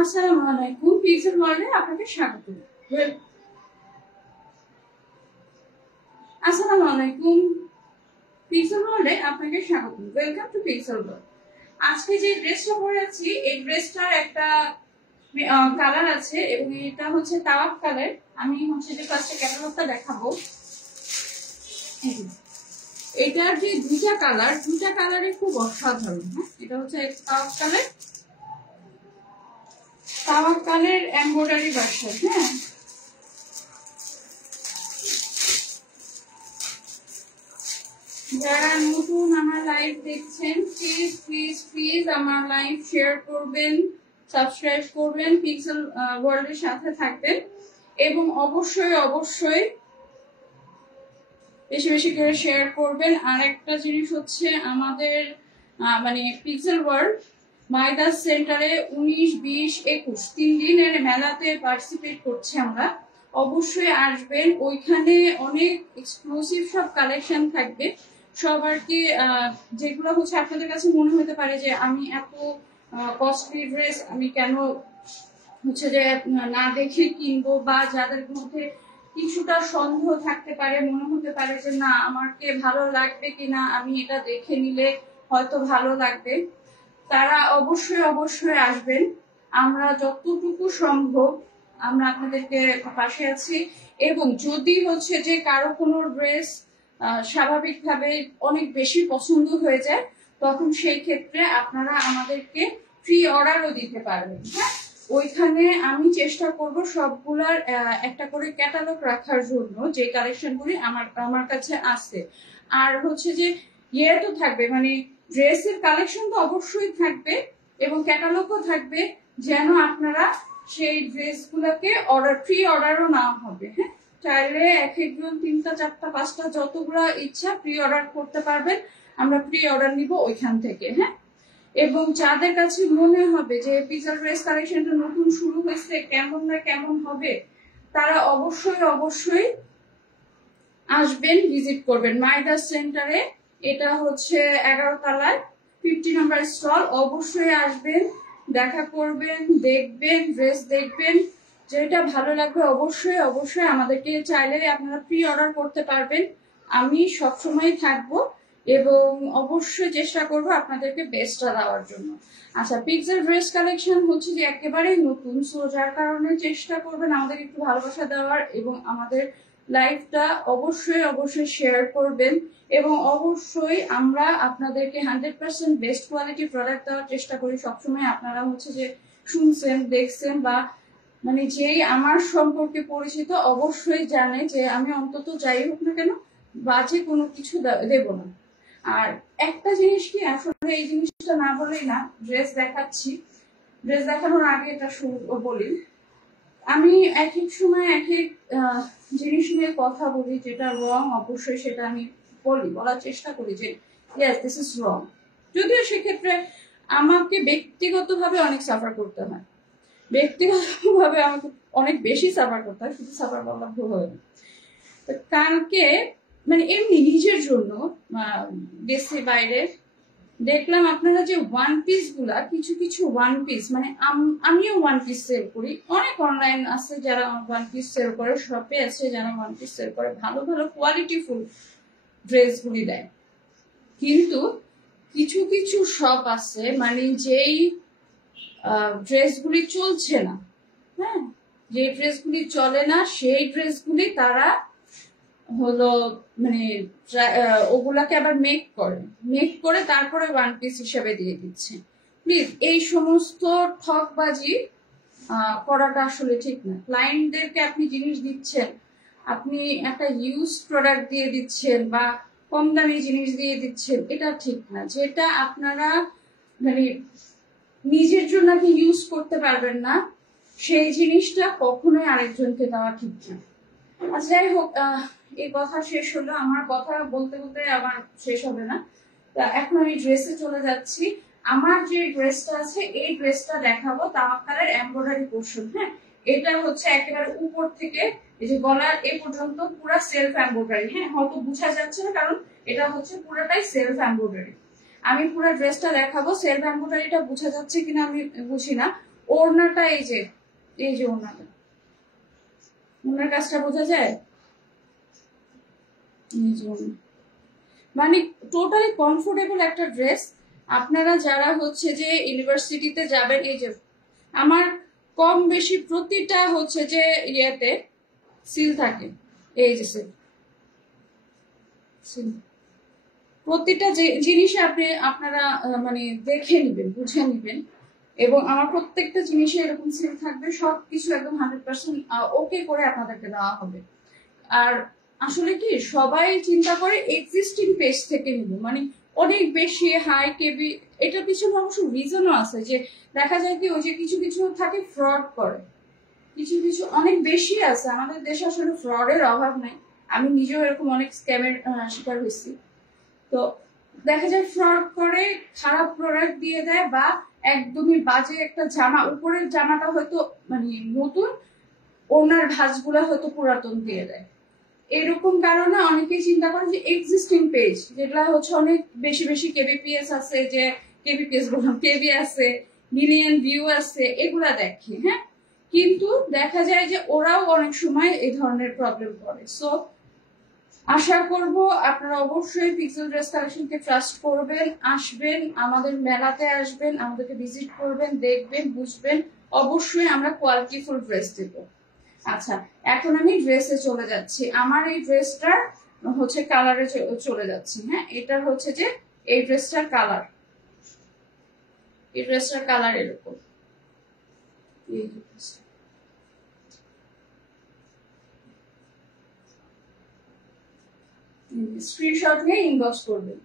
আসসালামু আলাইকুম, পিক্সেল ওয়ার্ল্ডে আপনাকে স্বাগত। আসসালামু আলাইকুম, পিক্সেল ওয়ার্ল্ডে আপনাকে স্বাগত। Welcome to pixel world. আজকে যে ড্রেসটা পরে আছি এই ড্রেসটার একটা কালার আছে এবং এটা হচ্ছে তাওয়াব কালার। আমি হচ্ছে যে ফার্স্টে ক্যাটালগটা দেখাবো। এটার যে দুইটা কালারে খুব অসাধারণ। হ্যাঁ, এটা হচ্ছে তাওয়াব কালার এমব্রয়ডারি ভার্সন। হ্যাঁ, যারা নতুন আমার লাইভ দেখছেন প্লিজ প্লিজ প্লিজ আমার লাইভ শেয়ার করবেন, সাবস্ক্রাইব করবেন, পিক্সেল ওয়ার্ল্ডের সাথে থাকবেন এবং অবশ্যই অবশ্যই বেশি বেশি করে শেয়ার করবেন। আর একটা জিনিস হচ্ছে আমাদের মানে পিক্সেল ওয়ার্ল্ড মাইদাস সেন্টারে 19, 20, 21 3 দিনের মেলাতে পার্টিসিপেট করছি আমরা। অবশ্যই আসবেন, ওইখানে অনেক এক্সক্লুসিভ সব কালেকশন থাকবে। সবার কি যেগুলো হচ্ছে আপনাদের কাছে মনে হতে পারে যে আমি এত কস্টলি ড্রেস আমি কেন হচ্ছে যে না দেখে কিনবো, বা যাদের মধ্যে কিছুটা সন্দেহ থাকতে পারে, মনে হতে পারে যে না আমাকে ভালো লাগবে কিনা, আমি এটা দেখে নিলে হয়তো ভালো লাগবে, তারা অবশ্যই অবশ্যই আসবেন। আমরা যতটুকু সম্ভব আমরা আপনাদেরকে পাশে আছি। এবং যদি হচ্ছে যে কারো কোনো ড্রেস স্বাভাবিকভাবে অনেক বেশি পছন্দ হয়ে যায়, তখন সেই ক্ষেত্রে আপনারা আমাদেরকে ফ্রি অর্ডারও দিতে পারবেন। হ্যাঁ, ওইখানে আমি চেষ্টা করব সবগুলার একটা করে ক্যাটালগ রাখার জন্য, যে কালেকশনগুলি আমার কাছে আছে। আর হচ্ছে যে ইয়ে তো থাকবে, মানে ড্রেসের কালেকশন তো অবশ্যই থাকবে এবং ক্যাটালগও থাকবে, যেন আপনারা সেই ড্রেসগুলোকে ফ্রি অর্ডারও নেওয়া হবে। হ্যাঁ, চাইলে এক একজন 3টা 4টা 5টা যতগুলো ইচ্ছা ফ্রি অর্ডার করতে পারবেন, আমরা ফ্রি অর্ডার নিব ওইখান থেকে। হ্যাঁ, এবং যাদের কাছে মনে হবে যে পিক্সেল ড্রেস কালেকশনটা নতুন শুরু হয়েছে, কেমন না কেমন হবে, তারা অবশ্যই অবশ্যই আসবেন, ভিজিট করবেন মাইদাস সেন্টারে। এটা হচ্ছে 11 তলায় 50 নম্বর স্টল। অবশ্যই আসবেন, দেখা করবেন, দেখবেন, ড্রেস দেখবেন, যেটা ভালো লাগবে অবশ্যই অবশ্যই আমাদেরকে চাইলে আপনারা প্রি অর্ডার করতে পারবেন। আমি সবসময় থাকবো এবং অবশ্যই চেষ্টা করব আপনাদেরকে বেস্টটা দেওয়ার জন্য। আচ্ছা, পিক্সেল ড্রেস কালেকশন হচ্ছে যে একেবারেই নতুন, সো যার কারণে চেষ্টা করবেন আমাদের একটু ভালোবাসা দেওয়ার এবং আমাদের লাইভটা অবশ্যই অবশ্যই শেয়ার করবেন। এবং অবশ্যই আমরা আপনাদেরকে 100% বেস্ট কোয়ালিটি প্রোডাক্ট দেওয়ার চেষ্টা করি সবসময়। আপনারা হচ্ছে যে শুনছেন, দেখছেন, বা মানে যেই আমার সম্পর্কে পরিচিত অবশ্যই জানে যে আমি অন্তত যাই হোক না কেন বাজে কোনো কিছু দেব না। আর একটা জিনিস কি, আসলে এই জিনিসটা না বলেই না, ড্রেস দেখাচ্ছি, ড্রেস দেখানোর আগে এটা বলি, আমি এক এক সময় এক এক জিনিস নিয়ে কথা বলি, যেটা রং অবশ্যই সেটা আমি বলার চেষ্টা করি যে ইয়েস দিস ইজ রং। যদিও সেক্ষেত্রে আমাকে ব্যক্তিগতভাবে অনেক সাফার করতে হয়, ব্যক্তিগতভাবে আমাকে অনেক বেশি সাফার করতে হয়, শুধু সাফার বলা ভুল হবে না। তো কালকে মানে এমনি নিজের জন্য দেশে বাইরে দেখলাম আপনারা যে ওয়ান পিস গুলা, কিছু কিছু ওয়ান পিস, মানে আমিও ওয়ান পিস সেল করি, অনেক অনলাইন আছে যারা ওয়ান পিস সেল করে, শপে আছে যারা ওয়ান পিস সেল করে, ভালো ভালো কোয়ালিটিফুল ড্রেস গুলি দেয়। কিন্তু কিছু কিছু শপ আছে মানে যেই ড্রেসগুলি চলছে না, হ্যাঁ, যে ড্রেসগুলি চলে না সেই ড্রেসগুলি তারা হলো মানে ওগুলাকে আবার মেক করে তারপরে ওয়ান পিস হিসেবে দিয়ে দিচ্ছে। প্লিজ এই সমস্ত ঠকবাজি করাটা আসলে ঠিক না। ক্লায়েন্টদেরকে আপনি জিনিস দিচ্ছেন, আপনি একটা ইউজ প্রোডাক্ট দিয়ে দিচ্ছেন বা কম দামি জিনিস দিয়ে দিচ্ছেন, এটা ঠিক না। যেটা আপনারা মানে নিজের জন্য আপনি ইউজ করতে পারবেন না, সেই জিনিসটা কখনোই আরেকজনকে দেওয়া ঠিক না। আচ্ছা, যাই হোক, এই কথা শেষ হলো। আমার কথা বলতে বলতে আমার শেষ হবে না। এখন আমি ড্রেসে চলে যাচ্ছি। আমার যে ড্রেসটা আছে এই ড্রেসটা দেখাবো, তাওয়াব কালার এমব্রয়ডারি পোর্শন। হ্যাঁ, এটা হচ্ছে একেবারে উপর থেকে এই যে গলার এ পর্যন্ত পুরো সেলফ এমব্রয়ডারি। হ্যাঁ, হয়তো বোঝা যাচ্ছে না কারণ এটা হচ্ছে পুরোটাই সেলফ এমব্রয়ডারি। আমি পুরো ড্রেসটা দেখাবো, সেলফ এমব্রয়ডারিটা বোঝা যাচ্ছে কিনা আমি বুঝি না। ওড়নাটা এই যে ওড়নাটা, ওড়নার কাজটা বোঝা যায়, এই যে ওড়না। মানে টোটালি কমফোর্টেবল একটা ড্রেস। আপনারা যারা হচ্ছে যে ইউনিভার্সিটিতে যাবেন, এই যে আমার কম বেশি প্রতিটা হচ্ছে যে ইয়েতে সিল থাকে, এই যে সিল, প্রতিটা যে জিনিসে আপনারা মানে দেখে নিবেন, বুঝে নিবেন। এবং আমার প্রত্যেকটা জিনিসে এরকম সিল থাকবে, সবকিছু একদম 100% ওকে করে আপনাদেরকে দেওয়া হবে। আর আসলে কি সবাই চিন্তা করে এক্সিস্টিং পেজ থেকে নিব, মানে অনেক বেশি হাই কেবি। এটার পিছনে অবশ্য রিজনও আছে, যে দেখা যায় কি ওই যে কিছু কিছু থাকে ফ্রড করে, কিছু কিছু অনেক বেশি আছে। আমাদের দেশে আসলে ফ্রডের অভাব নাই, আমি নিজেও এরকম অনেক স্ক্যামের শিকার হয়েছি। তো দেখা যায় ফ্রড করে, খারাপ প্রোডাক্ট দিয়ে দেয়, বা একদমই বাজে একটা জামা, উপরের জামাটা হয়তো মানে নতুন, ওনার ভাঁজগুলা হয়তো পুরাতন দিয়ে দেয়। এরকম কারণে অনেকেই চিন্তা করে যে এক্সিস্টিং পেজ যেগুলা হচ্ছে অনেক বেশি বেশি কেবিপিএস আছে, যে কেবিপিএস বললাম, কেবি আছে, মিলিয়ন ভিউ আছে, এগুলা দেখে। হ্যাঁ, কিন্তু দেখা যায় যে ওরাও অনেক সময় এই ধরনের প্রবলেম করে। সো আশা করব আপনারা অবশ্যই পিক্সেল ড্রেস কালেকশনকে ট্রাস্ট করবেন, আসবেন, আমাদের মেলাতে আসবেন, আমাদেরকে ভিজিট করবেন, দেখবেন, বুঝবেন। অবশ্যই আমরা কোয়ালিটিফুল ড্রেস দেব। আচ্ছা, এখন আমি ড্রেসে চলে যাচ্ছি। আমার এই ড্রেসটার হচ্ছে কালারে চলে যাচ্ছি। হ্যাঁ, এটার হচ্ছে যে এই ড্রেসটার কালার, এই ড্রেসটার কালার এরকম, এই ড্রেসটা স্ক্রিনশট নিয়ে ইনবক্স করবেন,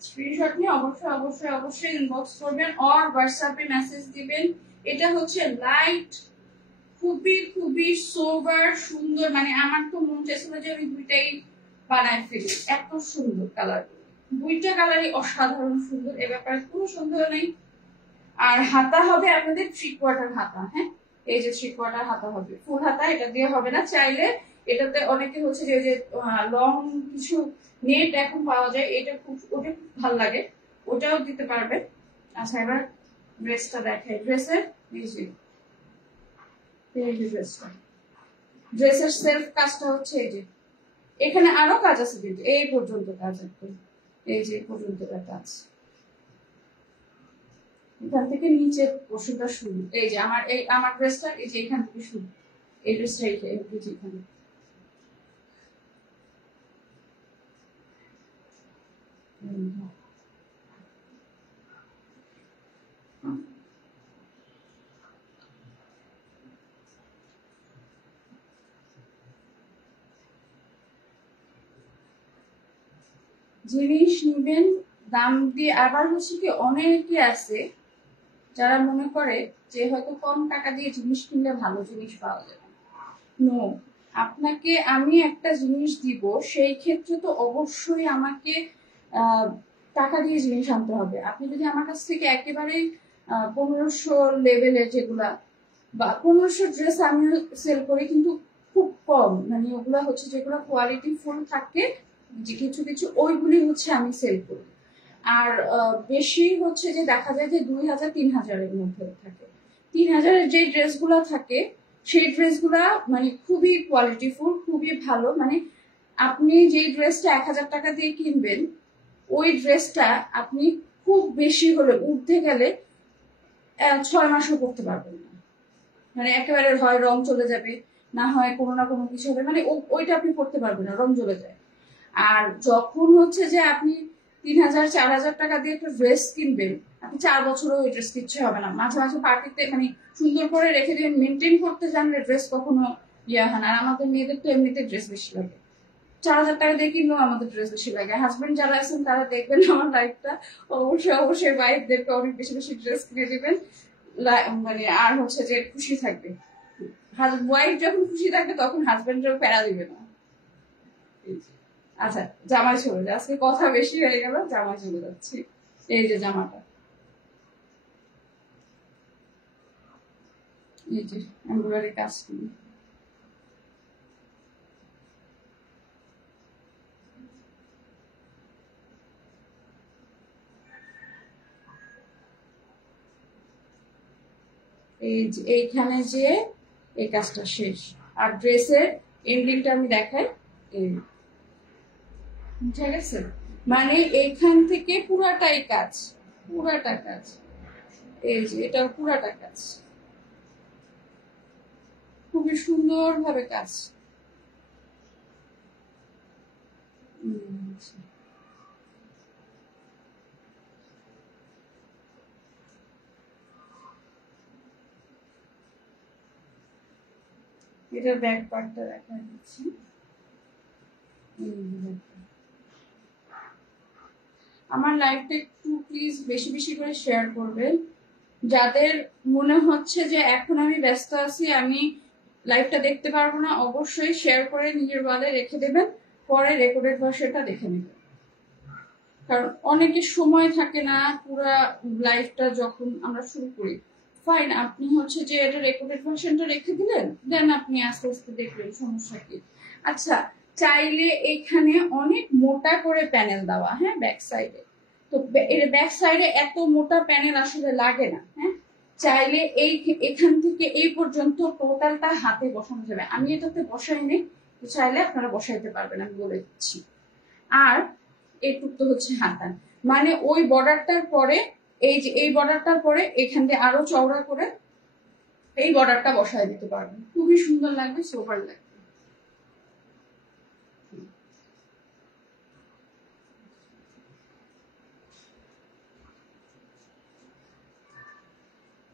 স্ক্রিনশট নিয়ে অবশ্যই অবশ্যই অবশ্যই ইনবক্স করবেন, অর হোয়াটসঅ্যাপে মেসেজ দিবেন। এটা হচ্ছে লাইট, খুবই খুবই সোবার সুন্দর, মানে আমার তো মন চাইছিল যে আমি দুইটাই বানায় ফেলি, এত সুন্দর কালার, দুইটা কালারই অসাধারণ সুন্দর, এ ব্যাপারে কোনো সন্দেহ নেই। আর হাতা হবে আপনাদের 3/4 হাতা। হ্যাঁ, এই যে 3/4 হাতা হবে, ফুল হাতা এটা দিয়ে হবে না। চাইলে এটাতে অনেকে হচ্ছে যে লং কিছু নেট এখন পাওয়া যায়, এটা খুব, ওটা খুব ভালো লাগে, ওটাও দিতে পারবে। আচ্ছা, এবার ড্রেসটা দেখাই। ড্রেসের এই যে ড্রেসটা, ড্রেসের সেলফ কাজটা হচ্ছে এই যে, এখানে আরো কাজ আছে কিন্তু এই পর্যন্ত কাজ একদম, এই যে পর্যন্ত কাজ, এখান থেকে নিচের পোর্শনটা শুরু। এই যে আমার ড্রেসটা এই যে এখান থেকে শুরু, এই ড্রেসটা এই যে এখানে। জিনিস নিবেন দাম দিয়ে। আবার হচ্ছে কি অনেকে আছে যারা মনে করে যে হয়তো কম টাকা দিয়ে জিনিস কিনলে ভালো জিনিস পাওয়া যাবে। নো, আপনাকে আমি একটা জিনিস দিব, সেই ক্ষেত্রে তো অবশ্যই আমাকে টাকা দিয়ে জিনিস আনতে হবে। আপনি যদি আমার কাছ থেকে একেবারে 1500 লেভেলের যেগুলা, বা 1500 ড্রেস আমি সেল করি, কিন্তু খুব কম, মানে ওগুলা হচ্ছে যেগুলো কোয়ালিটি ফুল থাকে, যে কিছু কিছু ওইগুলি হচ্ছে আমি সেল করি। আর বেশি হচ্ছে যে দেখা যায় যে 2000-3000-এর মধ্যে থাকে। 3000-এর যে ড্রেসগুলো থাকে সেই ড্রেসগুলা মানে খুবই কোয়ালিটিফুল, খুবই ভালো। মানে আপনি যে ড্রেসটা 1000 টাকা দিয়ে কিনবেন, ওই ড্রেসটা আপনি খুব বেশি হলে উঠতে গেলে 6 মাসও করতে পারবেন না। মানে একেবারে হয় রং চলে যাবে, না হয় কোনো না কোনো কিছু হবে, মানে ওইটা আপনি করতে পারবেন না, রং চলে যায়। আর যখন হচ্ছে যে আপনি 3000-4000 টাকা দিয়ে একটা ড্রেস কিনবেন, আপনি 4 বছরও ওই ড্রেস কিচ্ছু হবে না। মাঝে মাঝে পার্টিতে মানে সুন্দর করে রেখে দিবেন, মেনটেন করতে জানলে ড্রেস কখনো ইয়ে হয় না। আর আমাদের মেয়েদের তো এমনিতে ড্রেস বেশি লাগে, 4000 টাকা দিয়ে কিনলেও আমাদের ড্রেস বেশি লাগে। হাজবেন্ড যারা আছেন তারা দেখবেন আমার লাইফটা, অবশ্যই অবশ্যই ওয়াইফদেরকে অনেক বেশি বেশি ড্রেস কিনে দিবেন, মানে আর হচ্ছে যে খুশি থাকবে। ওয়াইফ যখন খুশি থাকবে তখন হাজবেন্ডেরও প্যারা দিবে না। আচ্ছা, জামাই চলে যায়, আজকে কথা বেশি হয়ে গেল, জামাই চলে যাচ্ছি। এই যে জামাটা, এই যে এমব্রয়ডারি কাজ করি। এইখানে যে এই কাজটা শেষ। আর ড্রেসের এন্ডিংটা আমি দেখাই, ঠিক আছে? মানে এইখান থেকে পুরাটাই কাজ, পুরাটা কাজ, এই যে এটা পুরাটা কাজ, খুবই সুন্দর ভাবে কাজ। এটা ব্যাক পার্টটা দেখা যাচ্ছে। আমার লাইফটা একটু প্লিজ বেশি বেশি করে শেয়ার করবেন। যাদের মনে হচ্ছে যে এখন আমি ব্যস্ত আছি, আমি লাইভটা দেখতে পারবো না, অবশ্যই শেয়ার করে নিজের ওয়ালে রেখে দেবেন, পরে রেকর্ডেড ভার্সনটা দেখে নেবেন। কারণ অনেকের সময় থাকে না পুরা লাইভটা যখন আমরা শুরু করি। ফাইন, আপনি হচ্ছে যে এটা রেকর্ডেড ভার্সনটা রেখে দিলেন, দেন আপনি আস্তে আস্তে দেখলেন, সমস্যা কি? আচ্ছা, চাইলে এখানে অনেক মোটা করে প্যানেল দেওয়া, হ্যাঁ, ব্যাক সাইডে। তো এর ব্যাক সাইডে এত মোটা প্যানেল আসলে লাগে না, হ্যাঁ। চাইলে এখান থেকে এই পর্যন্ত টোটালটা হাতে বসানো যাবে। আমি এটাতে বসাইনি, তো চাইলে আপনারা বসাইতে পারবেন, আমি বলে দিচ্ছি। আর এইটুক তো হচ্ছে হাতা, মানে ওই বর্ডারটার পরে এই যে এই বর্ডারটার পরে এখান দিয়ে আরো চওড়া করে এই বর্ডারটা বসায় দিতে পারবেন, খুবই সুন্দর লাগবে, সোবার লাগবে।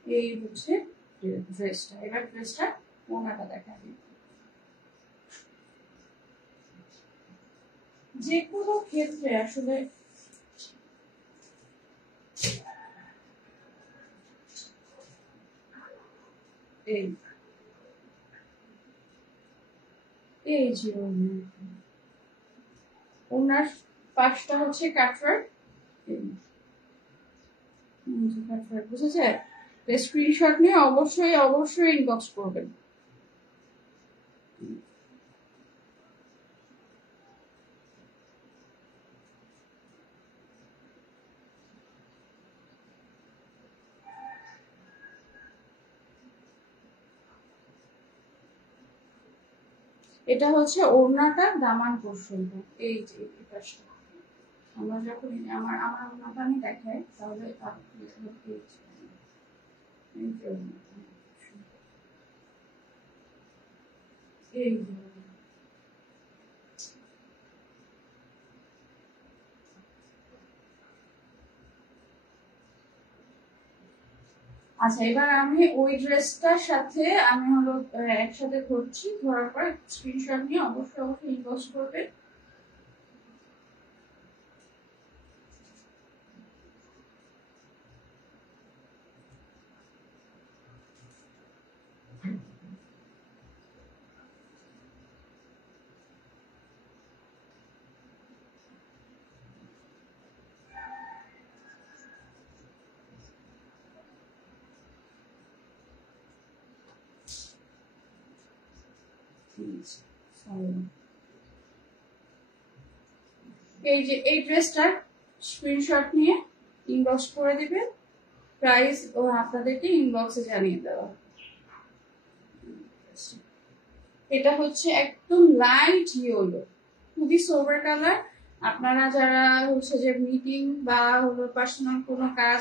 এই হচ্ছে ড্রেসটা। এবার ড্রেসটা ওনাটা দেখা দিই। যে কোনো ক্ষেত্রে আসলে এই যে ওনার পাশটা হচ্ছে কাটওয়ার্ক, বুঝেছে? স্ক্রিনশট নিয়ে অবশ্যই অবশ্যই ইনবক্স করবেন। এটা হচ্ছে ওড়নাটার দামান পর্যন্ত, এই যে এই পাশটা। আমরা যখন আমার ওড়নাটা আমি দেখাই তাহলে এই আচ্ছা, এবার আমি ওই ড্রেসটার সাথে আমি হলো একসাথে ধরছি, ধরার পর স্ক্রিনশট নিয়ে অবশ্যই অবশ্যই ইনবক্স করবেন। এই যে এই ড্রেসটার স্ক্রিনশট নিয়ে ইনবক্স করে দিবেন, প্রাইস ও আপনাদেরকে ইনবক্সে জানিয়ে দেওয়া। এটা হচ্ছে একদম লাইট ইয়েলো, খুবই সোবার কালার। আপনারা যারা হচ্ছে যে মিটিং বা হলো পার্সোনাল কোনো কাজ,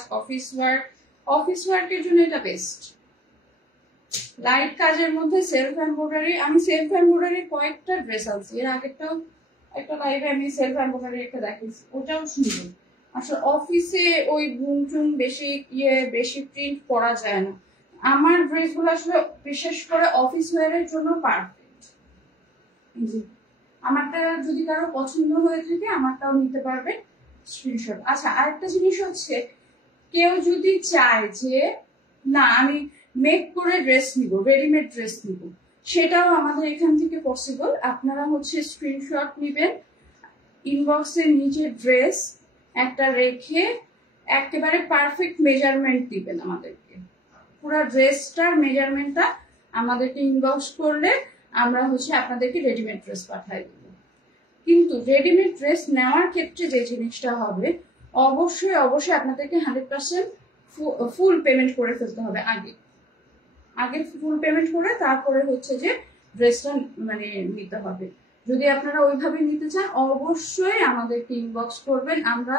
অফিস ওয়ার্কের জন্য এটা বেস্ট। লাইট কাজের মধ্যে সেলফ এমব্রয়ডারি, আমি সেলফ এমব্রয়ডারি কয়েকটা ড্রেস আনছি, এর আগেরটাও একটা লাইভে আমি সেলফ এমব্রয়ডারি একটা দেখিয়েছি, ওটাও সুন্দর। আসলে অফিসে ওই বুমটুম বেশি প্রিন্ট করা যায় না। আমার ড্রেসগুলো আসলে বিশেষ করে অফিস ওয়্যারের জন্য পারফেক্ট। আমারটা যদি কারো পছন্দ হয়ে থাকে আমারটাও নিতে পারবে, স্ক্রিনশট। আচ্ছা, আরেকটা জিনিস হচ্ছে, কেউ যদি চায় যে না আমি মেক করে ড্রেস নিব, রেডিমেড ড্রেস নিব, সেটাও আমাদের এখান থেকে পসিবল। আপনারা হচ্ছে স্ক্রিনশট নিবেন, ইনবক্সে নিচে ড্রেস একটা রেখে একেবারে পারফেক্ট মেজারমেন্ট দিবেন আমাদেরকে, পুরো ড্রেসটার মেজারমেন্টটা আমাদেরকে ইনবক্স করলে আমরা হচ্ছে আপনাদেরকে রেডিমেড ড্রেস পাঠাই দেব। কিন্তু রেডিমেড ড্রেস নেওয়ার ক্ষেত্রে যে জিনিসটা হবে, অবশ্যই অবশ্যই আপনাদেরকে 100% ফুল পেমেন্ট করে ফেলতে হবে আগে। আগে ফুল পেমেন্ট করে তারপরে হচ্ছে যে ড্রেসটা মানে নিতে হবে। যদি আপনারা ওইভাবে নিতে চান অবশ্যই আমাদেরকে ইনবক্স করবেন। আমরা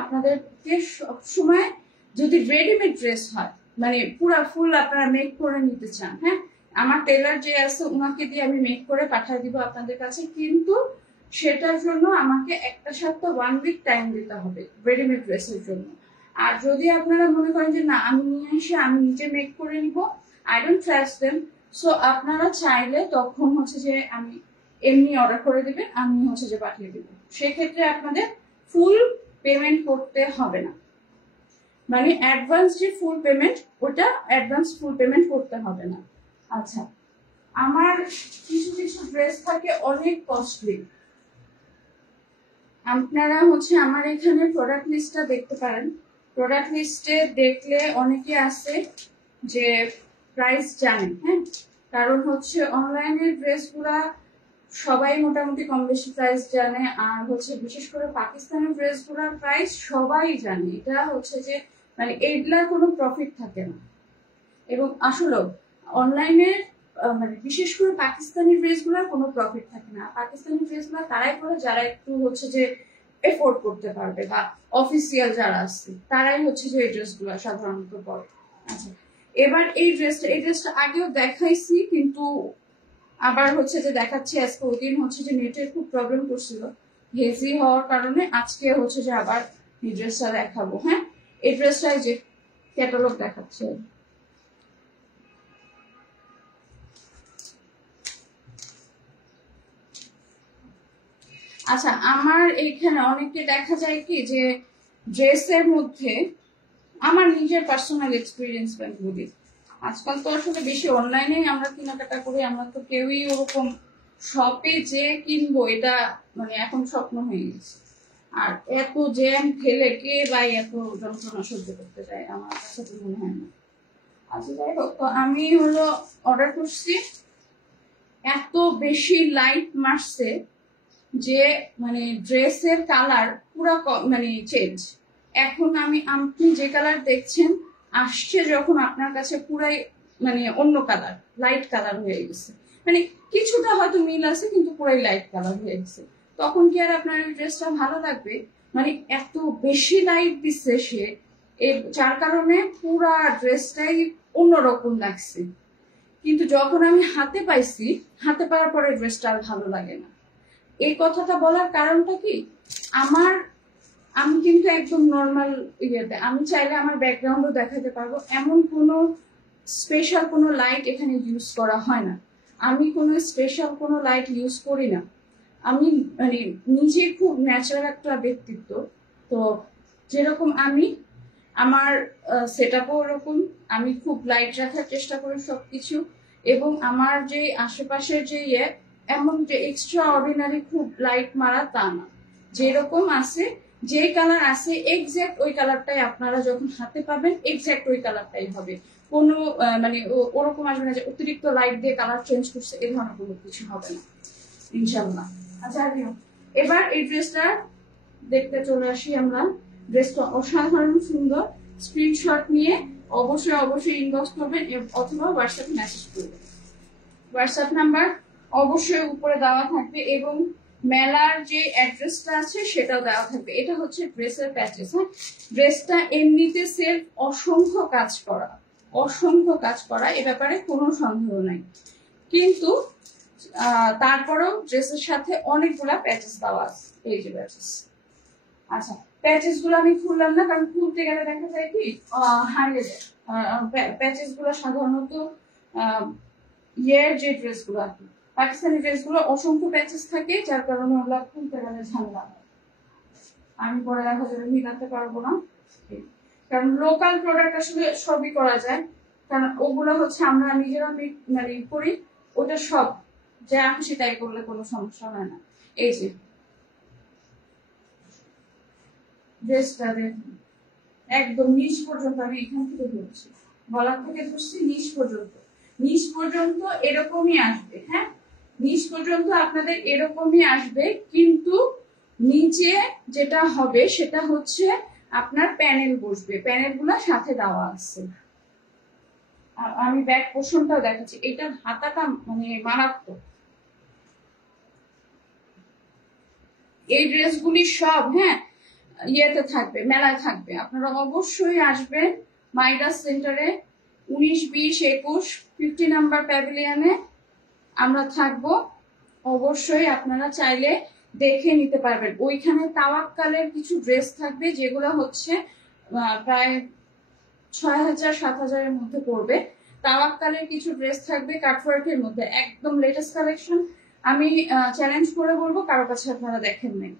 আপনাদেরকে সবসময়, যদি রেডিমেড ড্রেস হয় মানে পুরা ফুল আপনারা মেক করে নিতে চান, হ্যাঁ, আমার টেলার যে আছে ওনাকে দিয়ে আমি মেক করে পাঠিয়ে দিব আপনাদের কাছে, কিন্তু সেটার জন্য আমাকে একটা সপ্তাহ 1 উইক টাইম দিতে হবে রেডিমেড ড্রেসের জন্য। আর যদি আপনারা মনে করেন যে না আমি নিয়ে এসে আমি নিজে মেক করে নিব, I don't trust them, so আপনারা চাইলে তখন হচ্ছে যে আমি এমনি অর্ডার করে দিবেন, আমি হচ্ছে যে পাঠিয়ে দিব। সেক্ষেত্রে আপনাদের ফুল পেমেন্ট করতে হবে না, মানে অ্যাডভান্স যে ফুল পেমেন্ট ওটা অ্যাডভান্স ফুল পেমেন্ট করতে হবে না। আচ্ছা, আমার কিছু কিছু ড্রেস থাকে অনেক কস্টলি। আপনারা হচ্ছে আমার এখানে প্রোডাক্ট লিস্টটা দেখতে পারেন। প্রোডাক্ট লিস্টে দেখলে অনেকে আছে যে প্রাইস জানে, হ্যাঁ, কারণ হচ্ছে অনলাইনের ড্রেসগুলা সবাই মোটামুটি কম বেশি প্রাইস জানে, আর হচ্ছে বিশেষ করে পাকিস্তানি ড্রেসগুলোর প্রাইস সবাই জানে। এটা হচ্ছে যে মানে এইগুলার কোনো প্রফিট থাকে না। এবং আসলে অনলাইনের মানে বিশেষ করে পাকিস্তানি ড্রেসগুলোর কোনো প্রফিট থাকে না। পাকিস্তানি ড্রেসগুলো তারাই পরে যারা একটু হচ্ছে যে এফোর্ড করতে পারবে বা অফিসিয়াল যারা আছে তারাই হচ্ছে যে এই ড্রেসগুলো সাধারণত পরে। আচ্ছা, এবার এই ড্রেসটা আগেও দেখাইছি, কিন্তু আবার হচ্ছে যে দেখাচ্ছি আজকে। ওই দিন হচ্ছে যে নেটের খুব প্রবলেম করছিল হেজি হওয়ার কারণে, আজকে হচ্ছে যে আবার এই ড্রেসটা দেখাবো। হ্যাঁ, এই ড্রেসটাই যে ক্যাটালগ দেখাচ্ছে। আচ্ছা, আমার এইখানে অনেকে দেখা যায় কি যে ড্রেসের মধ্যে আমার নিজের পার্সোনাল এক্সপিরিয়েন্স বলি, আজকাল তো আসলে বেশি অনলাইনে আমরা কেনাকাটা করি, আমরা তো কেউই ওরকম শপে যে কিনবো এটা মানে এখন স্বপ্ন হয়ে গেছে। আর এত জ্যাম ঠেলে কে বা এত যন্ত্রণা সহ্য করতে চায়, আমার কাছে তো মনে হয় না। আচ্ছা, যাই হোক, তো আমি হলো অর্ডার করছি, এত বেশি লাইট মারছে যে মানে ড্রেসের কালার পুরো মানে চেঞ্জ। এখন আপনি যে কালার দেখছেন আসছে যখন আপনার কাছে পুরাই মানে অন্য কালার, লাইট কালার হয়ে গেছে, মানে কিছুটা হয়তো মিল আছে কিন্তু পুরাই লাইট কালার হয়ে গেছে। তখন কি আর আপনার ড্রেসটা ভালো লাগবে? মানে এত বেশি লাইট দিচ্ছে সে, যার কারণে পুরা ড্রেসটাই অন্যরকম লাগছে। কিন্তু যখন আমি হাতে পাইছি, হাতে পাওয়ার পরে ড্রেসটা আর ভালো লাগে না। এই কথাটা বলার কারণটা কি, আমি কিন্তু একদম নর্মাল ইয়েতে, আমি চাইলে আমার ব্যাকগ্রাউন্ডও দেখাতে পারবো, এমন কোনো স্পেশাল কোনো লাইট এখানে ইউজ করা হয় না। আমি কোনো স্পেশাল কোনো লাইট ইউজ করি না। আমি মানে নিজে খুব ন্যাচারাল একটা ব্যক্তিত্ব, তো যেরকম আমি আমার সেট আপও ওরকম, আমি খুব লাইট রাখার চেষ্টা করি সবকিছু। এবং আমার যে আশেপাশের যে এমন যে এক্সট্রা অর্ডিনারি খুব লাইট মারা তা না, যেরকম আছে যে কালার আছে এক্স্যাক্ট ওই কালারটাই আপনারা যখন হাতে পাবেন এক্স্যাক্ট ওই কালারটাই হবে। কোনো মানে ওরকম আসবে না যে অতিরিক্ত লাইট দিয়ে কালার চেঞ্জ করছে, এই ধরনের কোনো কিছু হবে না ইনশাল্লাহ। আচ্ছা, এবার এই ড্রেসটা দেখতে চলে আসি আমরা। ড্রেসটা অসাধারণ সুন্দর। স্ক্রিনশট নিয়ে অবশ্যই ইনবক্স করবেন অথবা হোয়াটসঅ্যাপে মেসেজ করবেন। হোয়াটসঅ্যাপ নাম্বার অবশ্যই উপরে দেওয়া থাকবে এবং মেলার যে অ্যাড্রেসটা আছে সেটাও দেওয়া থাকবে। এটা হচ্ছে ড্রেসের প্যাচেস। হ্যাঁ, ড্রেসটা এমনিতে সেলফ অসংখ্য কাজ করা, এ ব্যাপারে কোনো সন্দেহ নাই, কিন্তু তারপরেও ড্রেসের সাথে অনেকগুলা প্যাচেস দেওয়া আছে। এই যে প্যাচেস, আচ্ছা প্যাচেস গুলো আমি খুললাম না কারণ খুলতে গেলে দেখা যায় কি হারিয়ে যায়। প্যাচেস গুলো সাধারণত যে ড্রেস গুলো আর কি, পাকিস্তানি ড্রেস গুলো অসংখ্য প্যাচেস থাকে, যার কারণে ওগুলো খুলতে গেলে ঝামেলা হয়। আমি পরে দেখা যাবে মিলাতে পারবো না, কারণ লোকাল প্রোডাক্ট আসলে সবই করা যায়, কারণ ওগুলো হচ্ছে আমরা নিজেরা মানে করি, ওটা সব যা খুশি তাই করলে কোনো সমস্যা হয় না। এই যে ড্রেসটা একদম নিচ পর্যন্ত, আমি এখান থেকে ধরছি, গলা থেকে ধরছি নিচ পর্যন্ত এরকমই আসবে। হ্যাঁ, নিচ পর্যন্ত আপনাদের এরকমই আসবে, কিন্তু নিচে যেটা হবে সেটা হচ্ছে আপনার প্যানেল বসবে, প্যানেল গুলো সাথে দেওয়া আছে। আমি ব্যাক পোর্শনটাও দেখাচ্ছি, এটার হাতাটা মানে মারাত্মক। এই ড্রেসগুলি সব হ্যাঁ ইয়েতে থাকবে, মেলায় থাকবে। আপনারা অবশ্যই আসবেন মাইডাস সেন্টারে, 19, 20, 21, 50 নাম্বার প্যাভিলিয়নে আমরা থাকবো। অবশ্যই আপনারা চাইলে দেখে নিতে পারবেন। ওইখানে তাওয়াক্কালের কিছু ড্রেস থাকবে যেগুলো হচ্ছে প্রায় 6000, 7000 এর মধ্যে পড়বে। তাওয়াক্কালের কিছু ড্রেস থাকবে কাটওয়ার্কের মধ্যে, একদম লেটেস্ট কালেকশন। আমি চ্যালেঞ্জ করে বলবো কারো কাছে আপনারা দেখেন নাই।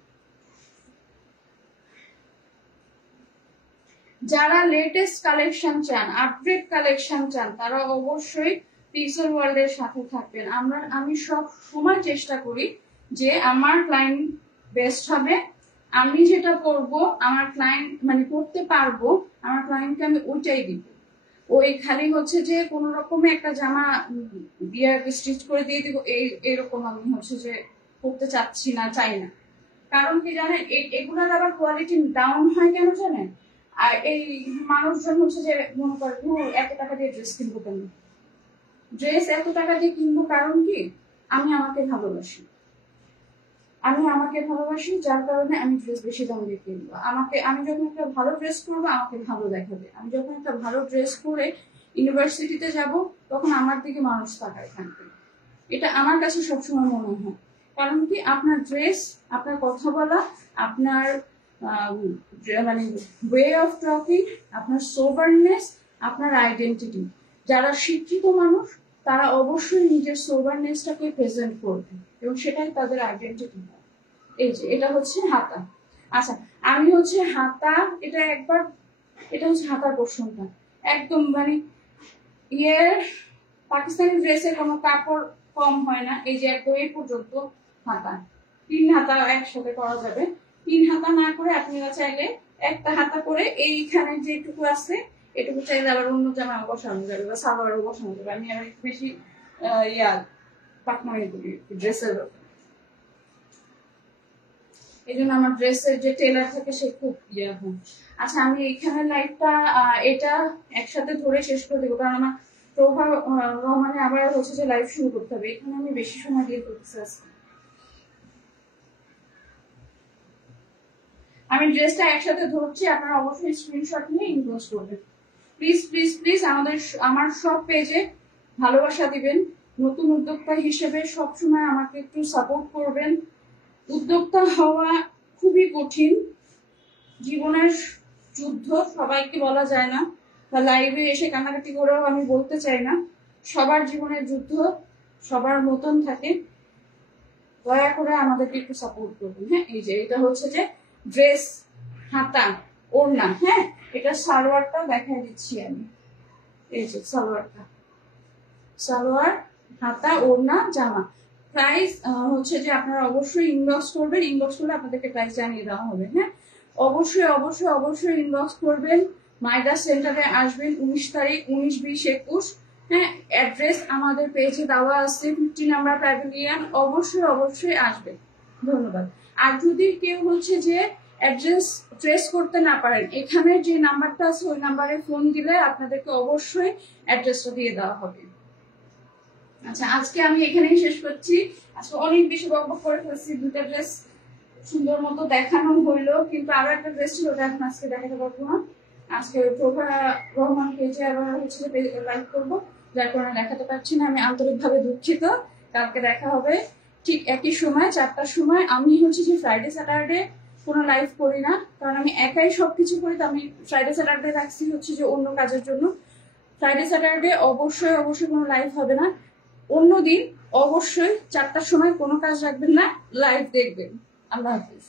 যারা লেটেস্ট কালেকশন চান, আপডেট কালেকশন চান, তারা অবশ্যই পিক্সেল ওয়ার্ল্ড এর সাথে থাকবেন। আমি সব সময় চেষ্টা করি যে আমার ক্লায়েন্ট বেস্ট হবে, আমি যেটা করব আমার ক্লায়েন্ট মানে করতে পারবো, আমার ক্লায়েন্টকে আমি ওইটাই দিব। ওই খালি হচ্ছে যে কোন রকমে একটা জামা দিয়ে স্টিচ করে দিয়ে দিব এইরকম আমি হচ্ছে যে করতে চাচ্ছি না, চাই না। কারণ কি জানেন, এগুলোর আবার কোয়ালিটি ডাউন হয় কেন জানেন? আর এই মানুষজন হচ্ছে যে মনে করে এত টাকা দিয়ে ড্রেস কিনবো কেন, ড্রেস এত টাকা দিয়ে কিনবো কারণ কি, আমি আমাকে ভালোবাসি, যার কারণে আমি ড্রেস বেশি দাম দিয়ে কিনবো। আমি যখন একটা ভালো ড্রেস করবো আমাকে ভালো দেখাবে। আমি যখন একটা ভালো ড্রেস করে ইউনিভার্সিটিতে যাব তখন আমার দিকে মানুষ তাকায় থাকবে। এটা আমার কাছে সবসময় মনে হয়। কারণ কি, আপনার ড্রেস, আপনার কথা বলা, আপনার মানে ওয়ে অফ টকিং, আপনার সোবারনেস, আপনার আইডেন্টিটি। যারা শিক্ষিত মানুষ তারা অবশ্যই নিজের সোবারনেসটাকে প্রেজেন্ট করবে এবং সেটাই তাদের আইডেন্টিটি। এই যে এটা হচ্ছে হাতা। আচ্ছা, আমি হচ্ছে হাতা, এটা হচ্ছে হাতার পোর্শনটা একদম মানে পাকিস্তানি ড্রেসের কোনো কাপড় কম হয় না। এই যে একদম এই পর্যন্ত হাতা, 3 হাতা একসাথে করা যাবে। 3 হাতা না করে আপনারা চাইলে একটা হাতা করে এইখানে যেটুকু আছে এটুকু চাইলে আবার অন্য জামা বসানো যাবে বা সালোয়ারও বসানো যাবে। আমি আবার একটু বেশি পাকনামি করি ড্রেসের, এই জন্য আমার ড্রেসের যে টেলার থাকে সে খুব হয়। আচ্ছা, আমি এইখানে লাইভটা এটা একসাথে ধরে শেষ করে দেবো, কারণ আমার প্রভা রহমানে আবার হচ্ছে যে লাইভ শুরু করতে হবে। এখানে আমি বেশি সময় দিয়ে করতেছি আজকে। আমি ড্রেসটা একসাথে ধরছি, আপনারা অবশ্যই স্ক্রিনশট নিয়ে ইনবক্স করবেন। প্লিজ প্লিজ প্লিজ আমার সব পেজে ভালোবাসা দিবেন। নতুন উদ্যোক্তা হিসেবে সবসময় আমাকে একটু সাপোর্ট করবেন। উদ্যোক্তা হওয়া খুবই কঠিন, জীবনের যুদ্ধ, সবাইকে বলা যায় না, বা লাইভে এসে কান্নাকাটি করেও আমি বলতে চাই না। সবার জীবনের যুদ্ধ সবার মতন থাকে। দয়া করে আমাদেরকে একটু সাপোর্ট করবেন। হ্যাঁ, এই যে এটা হচ্ছে যে ড্রেস, হাতা, ওড়না। হ্যাঁ, এটা সালোয়ারটা দেখাই দিচ্ছি আমি। এই যে সালোয়ার, হাতা, ওড়না, জামা। প্রাইস হচ্ছে যে আপনারা অবশ্যই ইনবক্স করবেন, ইনবক্স করলে আপনাদেরকে প্রাইস জানিয়ে দেওয়া হবে। হ্যাঁ, অবশ্যই অবশ্যই অবশ্যই ইনবক্স করবেন। মাইডাস সেন্টারে আসবেন 19 তারিখ, 19, 20, 21। হ্যাঁ, অ্যাড্রেস আমাদের পেজে দেওয়া আছে, 50 নাম্বার প্যাভিলিয়ন। অবশ্যই অবশ্যই আসবেন। ধন্যবাদ। আর যদি কেউ হচ্ছে যে অ্যাড্রেস ট্রেস করতে না পারেন, এখানে যে নাম্বারটা আছে ওই নাম্বারে ফোন দিলে আপনাদেরকে অবশ্যই অ্যাড্রেসটা দিয়ে দেওয়া হবে। আচ্ছা, আজকে আমি এখানেই শেষ করছি। আজকে অনেক বেশি বকবক করে ফেলছি, 2টা ড্রেস সুন্দর মতো দেখানো হইলো, কিন্তু আরো একটা ড্রেস ছিল ওটা এখন আজকে দেখাতে পারবো না। আজকে প্রভা রহমান পেজে আবার হচ্ছে লাইভ করবো, যার কারণে দেখাতে পারছি না। আমি আন্তরিকভাবে দুঃখিত। কালকে দেখা হবে ঠিক একই সময়, 4টার সময়। আমি হচ্ছে যে ফ্রাইডে স্যাটারডে কোনো লাইভ করি না, কারণ আমি একাই সবকিছু করি। তো আমি ফ্রাইডে স্যাটারডে রাখছি হচ্ছে যে অন্য কাজের জন্য। ফ্রাইডে স্যাটারডে অবশ্যই অবশ্যই কোনো লাইভ হবে না। অন্যদিন অবশ্যই 4টার সময় কোনো কাজ রাখবেন না, লাইভ দেখবেন। আল্লাহ হাফিজ।